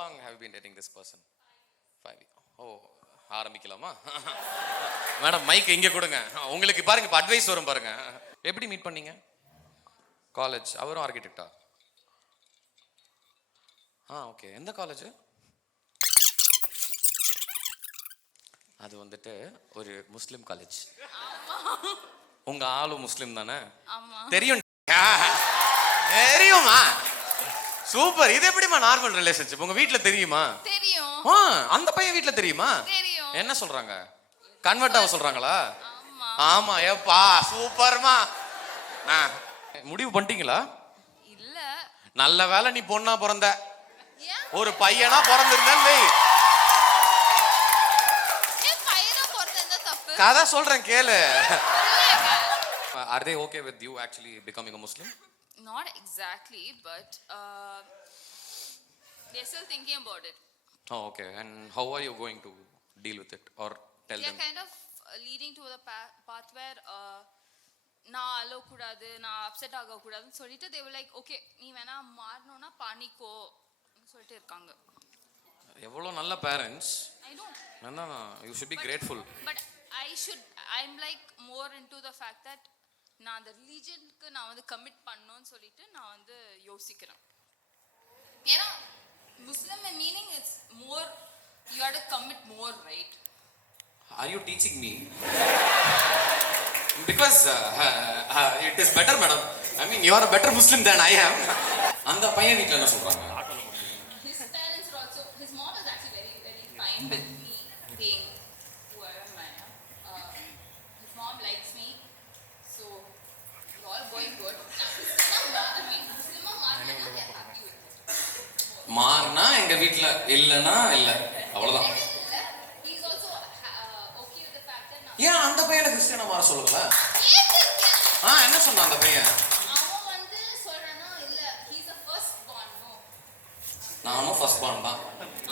long have you been dating this person? 5 years. Oh, ஆரம்பிக்கலாமா? Madam mic இங்க கொடுங்க. உங்களுக்கு பாருங்க இப்ப அட்வைஸ் வரும் பாருங்க. எப்படி மீட் பண்ணீங்க? காலேஜ். அவரும் ஆர்கிடெக்டா? ஓகே. எந்த காலேஜ்? அது வந்துட்டு ஒரு முஸ்லிம் காலேஜ். உங்க ஆளும் முஸ்லிம் தானே? தெரியும். தெரியுமா? சூப்பர். இது எப்படிமா நார்மல் ரிலேஷன்ஷிப்? உங்க வீட்ல தெரியுமா? தெரியும். அந்த பையன் வீட்ல தெரியுமா? தெரியும். என்ன சொல்றாங்க? கன்வெர்ட் ஆக சொல்றாங்களா? ஆமா. ஏப்பா சூப்பர்மா. முடிவு பண்ணிட்டீங்களா? இல்ல. நல்ல வேளை நீ பொண்ணா பிறந்த. ஒரு பையனா பிறந்திருந்தேன் வை. பையனா பிறந்தா தப்பு. கதை சொல்றேன் கேளு. Are they okay with you actually becoming a Muslim? Not exactly, but they're still thinking about it. Oh, okay. And how are you going to deal with it or tell them? They're kind of leading to the path where நான் allow கூடாது, நான் upset ஆக கூடாதுன்னு சொல்லிட்டு they were like, okay, நீ வேணா மாறணும்னா பண்ணிக்கோ சொல்லிட்டு இருக்காங்க. எவ்வளவு நல்ல parents. I know. No, you should be grateful. But I'm like more into the fact that நான் அந்த ரிலீஜனுக்கு நான் வந்து கமிட் பண்ணணும்னு சொல்லிட்டு நான் வந்து யோசிக்கிறேன். ஏன்னா Muslim meaning it's more you have to commit more, right? Are you teaching me? Because it is better, madam. I mean, you are a better Muslim than I am. அந்த பையன் வீட்ல என்ன சொல்றாங்க? His parents are also, his mom is actually very, very fine with me being whoever I am. His mom likes me, so it's all going good. மாறினா எங்க வீட்ல இல்லனா இல்ல அவ்வளவுதான். He's also okay with the fact that ஏன் அந்த பையனை கிறிஸ்டியனா மாற சொல்லுங்களா? என்ன சொன்னா அந்த பையன்? அவன் வந்து சொல்றானா இல்ல he's a first born. No, நானும் ஃபர்ஸ்ட் பார்ன் தான்.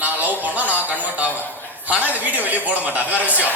நான் லவ் பண்ணா நான் கன்வெர்ட் ஆவேன். ஆனா இந்த வீடியோ வெளியே போட மாட்டேன். அது வேற விஷயம்.